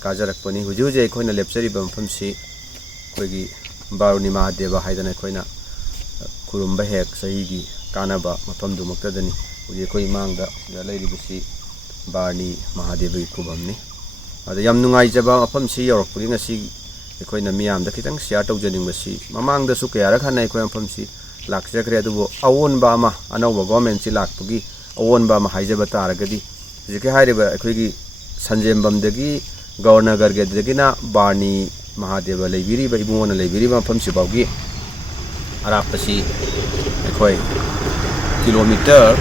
ꯀꯥꯖꯔꯛꯄꯅꯤ ꯍꯧꯖꯤꯛ ꯍꯧꯖꯤꯛ ꯑꯩꯈꯣꯏꯅ ꯂꯦꯞꯆꯔꯤꯕ ꯃꯐꯝꯁꯤ ꯑꯩꯈꯣꯏꯒꯤ ꯕꯥꯔꯨꯅꯤ ꯃꯍꯥꯗꯦꯕ ꯍꯥꯏꯗꯅ ꯑꯩꯈꯣꯏꯅ ꯈꯨꯔꯨꯝꯕ ꯍꯦꯛ ꯆꯍꯤꯒꯤ ꯀꯥꯟꯅꯕ ꯃꯐꯝꯗꯨꯃꯛꯇꯗꯅꯤ ꯍꯧꯖꯤꯛ ꯑꯩꯈꯣꯏ ꯏꯃꯥꯡꯗ ꯂꯩꯔꯤꯕꯁꯤ ꯕꯥꯔꯨꯅꯤ ꯃꯍꯥꯗꯦꯕꯒꯤ ꯈꯨꯕꯝꯅꯤ ꯑꯗ ꯌꯥꯝ ꯅꯨꯡꯉꯥꯏꯖꯕ ꯃꯐꯝꯁꯤ ꯌꯧꯔꯛꯄꯒꯤ ꯉꯁꯤ ꯑꯩꯈꯣꯏꯅ ꯃꯤꯌꯥꯝꯗ ꯈꯤꯇꯪ ꯁꯤꯌꯥꯔ ꯇꯧꯖꯅꯤꯡꯕꯁꯤ ꯃꯃꯥꯡꯗꯁꯨ ꯀꯌꯥꯔꯛ ꯍꯟꯅ ꯑꯩꯈꯣꯏ ꯃꯐꯝꯁꯤ ꯂꯥꯛꯆꯈ꯭ꯔꯦ ꯑꯗꯨꯕꯨ ꯑꯑꯣꯟꯕ ꯑꯃ ꯑꯅꯧꯕ ꯒꯣꯚꯔꯟꯃꯦꯟꯠꯁꯤ ꯂꯥꯛꯄꯒꯤ ꯑꯑꯣꯟꯕ ꯑꯃ ꯍꯥꯏꯖꯕ ꯇꯥꯔꯒꯗꯤ ꯍꯧꯖꯤꯛꯀꯤ ꯍꯥꯏꯔꯤꯕ ꯑꯩꯈꯣꯏꯒꯤ ꯁꯟꯖꯦꯝꯕꯝꯗꯒꯤ ꯒꯧꯔꯅꯒꯔ ꯒꯦꯠꯇꯒꯤꯅ ꯕꯥꯔꯨꯅꯤ ꯃꯍꯥꯗꯦꯕ ꯂꯩꯕꯤꯔꯤꯕ ꯏꯕꯨꯡꯉꯣꯅ ꯂꯩꯕꯤꯔꯤꯕ ꯃꯐꯝꯁꯤꯐꯥꯎꯒꯤ ꯑꯔꯥꯞꯄꯁꯤ ꯑꯩꯈꯣꯏ ꯀꯤꯂꯣꯃꯤꯇꯔ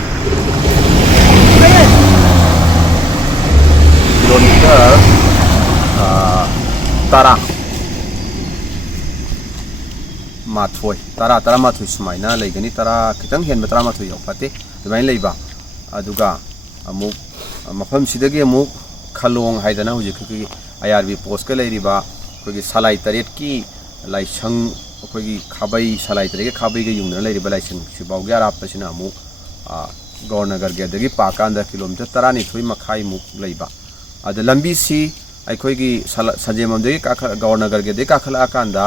ꯇꯔꯥ ꯇꯔꯥꯃꯥꯊꯣꯏ ꯁꯨꯃꯥꯏꯅ ꯂꯩꯒꯅꯤ ꯇꯔꯥ ꯈꯤꯇꯪ ꯍꯦꯟꯕ 11 ꯌꯧꯐꯥꯠꯇꯦ ꯑꯗꯨꯃꯥꯏꯅ ꯂꯩꯕ ꯑꯗꯨꯒ ꯑꯃꯨꯛ ꯃꯐꯝꯁꯤꯗꯒꯤ ꯑꯃꯨꯛ ꯈꯂꯣꯡ ꯍꯥꯏꯗꯅ ꯍꯧꯖꯤꯛ ꯑꯩꯈꯣꯏꯒꯤ IRB ꯄꯣꯁꯀ ꯂꯩꯔꯤꯕ ꯑꯩꯈꯣꯏꯒꯤ ꯁꯂꯥꯏ ꯇꯔꯦꯠꯀꯤ ꯂꯥꯏꯁꯪ ꯑꯩꯈꯣꯏꯒꯤ ꯈꯥꯕꯩ ꯁꯂꯥꯏ ꯇꯔꯦꯠꯀꯤ ꯈꯥꯕꯩꯒ ꯌꯨꯡꯗꯨꯅ ꯂꯩꯔꯤꯕ ꯂꯥꯏꯁꯪꯁꯤꯐꯥꯎꯒꯤ ꯑꯔꯥꯞꯄꯁꯤꯅ ꯑꯃꯨꯛ ꯒꯧꯔꯅꯒꯔ ꯒꯦꯠꯇꯒꯤ ꯄꯥꯀꯥꯟꯗ ꯀꯤꯂꯣꯃꯤꯇꯔ 12.5 ꯂꯩꯕ ꯑꯗ ꯂꯝꯕꯤꯁꯤ ꯑꯩꯈꯣꯏꯒꯤ ꯁꯟꯖꯦꯝꯕꯝꯗꯒꯤ ꯒꯧꯔꯅꯒꯔ ꯒꯦꯠꯇꯒꯤ ꯀꯥꯈꯠꯂꯛꯑꯀꯥꯟꯗ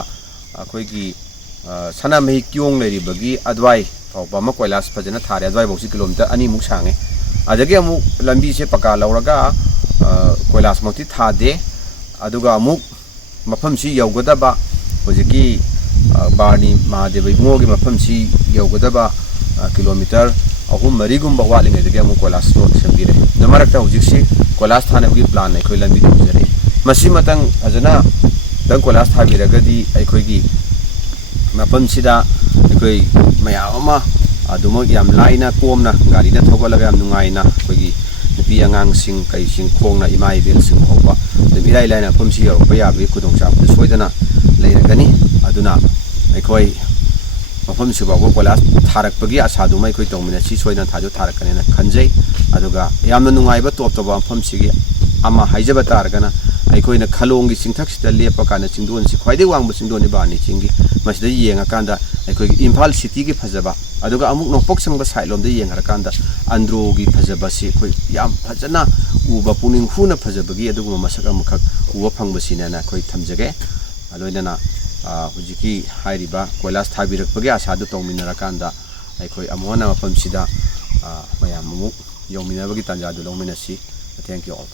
ꯑꯩꯈꯣꯏꯒꯤ ꯁꯅꯥꯃꯍꯤ ꯀꯤꯌꯣꯡ ꯂꯩꯔꯤꯕꯒꯤ ꯑꯗ꯭ꯋꯥꯏ ꯐꯥꯎꯕ ꯑꯃ ꯀꯣꯏꯂꯥꯁ ꯐꯖꯅ ꯊꯥꯔꯦ ꯑꯗ꯭ꯋꯥꯏꯐꯥꯎꯁꯤ ꯀꯤꯂꯣꯃꯤꯇꯔ 2 ꯁꯥꯡꯉꯦ ꯑꯗꯒꯤ ꯑꯃꯨꯛ ꯂꯝꯕꯤꯁꯦ ꯄꯀꯥ ꯂꯧꯔꯒ ꯀꯣꯏꯂꯥꯁꯃꯛꯇꯤ ꯊꯥꯗꯦ ꯑꯗꯨꯒ ꯑꯃꯨꯛ ꯃꯐꯝꯁꯤ ꯌꯧꯒꯗꯕ ꯍꯧꯖꯤꯛꯀꯤ ꯕꯥꯔꯨꯅꯤ ꯃꯍꯥꯗꯦꯕ ꯏꯕꯨꯡꯉꯣꯒꯤ ꯃꯐꯝꯁꯤ ꯌꯧꯒꯗꯕ ꯀꯤꯂꯣꯃꯤꯇꯔ 3-4 ꯋꯥꯠꯂꯤꯉꯩꯗꯒꯤ ꯑꯃꯨꯛ ꯀꯣꯏꯂꯥꯁ ꯔꯣꯗ ꯁꯦꯝꯕꯤꯔꯦ ꯑꯗꯨ ꯃꯔꯛꯇ ꯍꯧꯖꯤꯛꯁꯤ ꯀꯣꯏꯂꯥꯁ ꯊꯥꯅꯕꯒꯤ ꯄ꯭ꯂꯥꯟ ꯑꯩꯈꯣꯏ ꯂꯝꯕꯤꯗ ꯎꯖꯔꯛꯏ ꯃꯁꯤꯃꯇꯪ ꯐꯖꯅ ꯀꯣꯏꯂꯥꯁ ꯊꯥꯕꯤꯔꯒꯗꯤ ꯑꯩꯈꯣꯏꯒꯤ ꯃꯐꯝꯁꯤꯗ ꯑꯩꯈꯣꯏ ꯃꯌꯥꯝ ꯑꯃ ꯑꯗꯨꯃꯛ ꯌꯥꯝ ꯂꯥꯏꯅ ꯀꯣꯝꯅ ꯒꯥꯔꯤꯅ ꯊꯧꯒꯠꯂꯒ ꯌꯥꯝ ꯅꯨꯡꯉꯥꯏꯅ ꯑꯩꯈꯣꯏꯒꯤ ꯅꯨꯄꯤ ꯑꯉꯥꯡꯁꯤꯡ ꯀꯩꯁꯤꯡ ꯈꯣꯡꯅ ꯏꯃꯥ ꯏꯕꯦꯜꯁꯤꯡ ꯐꯥꯎꯕ ꯑꯗꯨꯝ ꯏꯔꯥꯏ ꯂꯥꯏꯅ ꯃꯐꯝꯁꯤ ꯌꯧꯔꯛꯄ ꯌꯥꯕꯒꯤ ꯈꯨꯗꯣꯡꯆꯥꯕꯗꯨ ꯁꯣꯏꯗꯅ ꯂꯩꯔꯒꯅꯤ ꯑꯗꯨꯅ ꯑꯩꯈꯣꯏ ꯃꯐꯝꯁꯤ ꯐꯥꯎꯕ ꯀꯣꯏꯂꯥꯁ ꯊꯥꯔꯛꯄꯒꯤ ꯑꯁꯥꯗꯨꯃ ꯑꯩꯈꯣꯏ ꯇꯧꯃꯤꯟꯅꯁꯤ ꯁꯣꯏꯗꯅ ꯊꯥꯔꯛꯀꯅꯤꯅ ꯈꯟꯖꯩ ꯑꯗꯨꯒ ꯌꯥꯝꯅ ꯅꯨꯡꯉꯥꯏꯕ ꯇꯣꯞ ꯇꯣꯞꯄ ꯃꯐꯝꯁꯤꯒꯤ ꯑꯃ ꯍꯥꯏꯖꯕ ꯇꯥꯔꯒꯅ ꯑꯩꯈꯣꯏꯅ ꯈꯂꯣꯡꯒꯤ ꯆꯤꯡꯊꯛꯁꯤꯗ ꯂꯦꯞꯄ ꯀꯥꯟꯗ ꯆꯤꯡꯗꯣꯟꯁꯤ ꯈ꯭ꯋꯥꯏꯗꯒꯤ ꯋꯥꯡꯕ ꯆꯤꯡꯗꯣꯟꯅꯤ ꯕꯥꯔꯨꯅꯤ ꯆꯤꯡꯒꯤ ꯃꯁꯤꯗ ꯌꯦꯡꯉꯀꯥꯟꯗ ꯑꯩꯈꯣꯏꯒꯤ ꯏꯝꯐꯥꯜ ꯁꯤꯇꯤꯒꯤ ꯐꯖꯕ ꯑꯗꯨꯒ ꯑꯃꯨꯛ ꯅꯣꯡꯄꯣꯛ ꯁꯪꯕ ꯁꯥꯏꯠ ꯂꯣꯝꯗ ꯌꯦꯡꯍꯔꯀꯥꯟꯗ ꯑꯟꯗ꯭ꯔꯣꯒꯤ ꯐꯖꯕꯁꯤ ꯑꯩꯈꯣꯏ ꯌꯥꯝ ꯐꯖꯅ ꯎꯕ ꯄꯨꯛꯅꯤꯡ ꯍꯨꯅ ꯐꯖꯕꯒꯤ ꯑꯗꯨꯒꯨꯝꯕ ꯃꯁꯛ ꯑꯃꯈꯛ ꯎꯕ ꯐꯪꯕꯁꯤꯅꯦꯅ ꯑꯩꯈꯣꯏ ꯊꯝꯖꯒꯦ ꯂꯣꯏꯅꯅ ꯍꯧꯖꯤꯛꯀꯤ ꯍꯥꯏꯔꯤꯕ ꯀꯣꯏꯂꯥꯁ ꯊꯥꯕꯤꯔꯛꯄꯒꯤ ꯑꯁꯥꯗꯨ ꯇꯧꯃꯤꯟꯅꯔꯀꯥꯟꯗ ꯑꯩꯈꯣꯏ ꯑꯃꯨꯛ ꯍꯟꯅ ꯃꯐꯝꯁꯤꯗ ꯃꯌꯥꯝ ꯑꯃꯨꯛ ꯌꯧꯃꯤꯟꯅꯕꯒꯤ ꯇꯥꯟꯖꯥꯗꯨ ꯂꯧꯃꯤꯟꯅꯁꯤ ꯊꯦꯡꯛ ꯌꯨ ꯑꯣꯜ